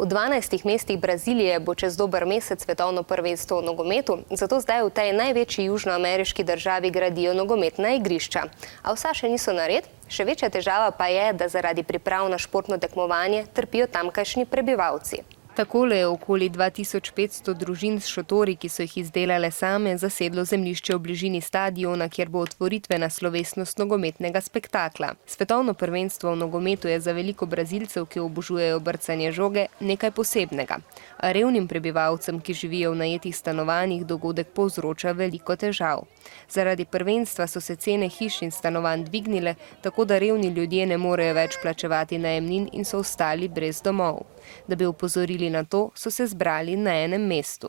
V 12 mestih Brazilije bo čez dober mesec svetovno prvenstvo v nogometu, zato zdaj v tej največji južnoameriški državi gradijo nogometna igrišča. A vsa še niso nared, še večja težava pa je, da zaradi priprav na športno tekmovanje trpijo tamkajšnji prebivalci. Takole je okoli 2500 družin s šotori, ki so jih izdelale same, zasedlo zemljišče v bližini stadiona, kjer bo otvoritvena slovesnost nogometnega spektakla. Svetovno prvenstvo v nogometu je za veliko Brazilcev, ki obožujejo brcanje žoge, nekaj posebnega. A revnim prebivalcem, ki živijo v najetih stanovanjih, dogodek povzroča veliko težav. Zaradi prvenstva so se cene hiš in stanovanj dvignile, tako da revni ljudje ne morejo več plačevati najemnin in so ostali brez domov. Da bi opozorili na to, so se zbrali na enem mestu.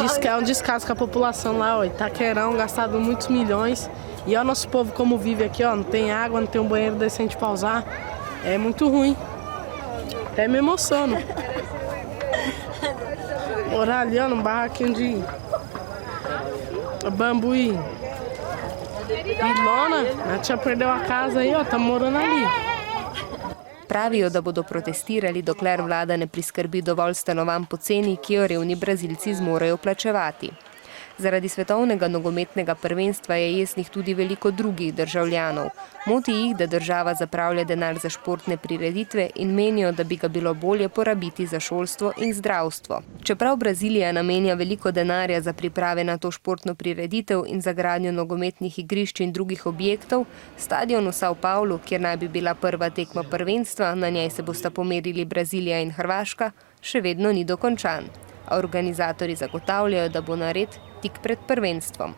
Diz que é descaso com a população lá, ó, Itaquerão, gastado muitos milhões. E ó, nosso povo como vive aqui, ó, não tem água, não tem um banheiro decente para usar. É muito ruim. Até me emociono. Morar ali, ó, num barraquinho de bambu e lona. A tia perdeu a casa aí, ó, tá morando ali. Pravijo, da bodo protestirali, dokler vlada ne priskrbi dovolj stanovanj po ceni, ki jo revni Brazilci zmorejo plačevati. Zaradi svetovnega nogometnega prvenstva je jesnih tudi veliko drugih državljanov. Moti jih, da država zapravlja denar za športne prireditve in menijo, da bi ga bilo bolje porabiti za šolstvo in zdravstvo. Čeprav Brazilija namenja veliko denarja za priprave na to športno prireditev in za gradnjo nogometnih igrišč in drugih objektov, stadion v São Paulo, kjer naj bi bila prva tekma prvenstva, na njej se bosta pomerili Brazilija in Hrvaška, še vedno ni dokončan. A organizatorji zagotavljajo, da bo nared tik pred prvenstvom.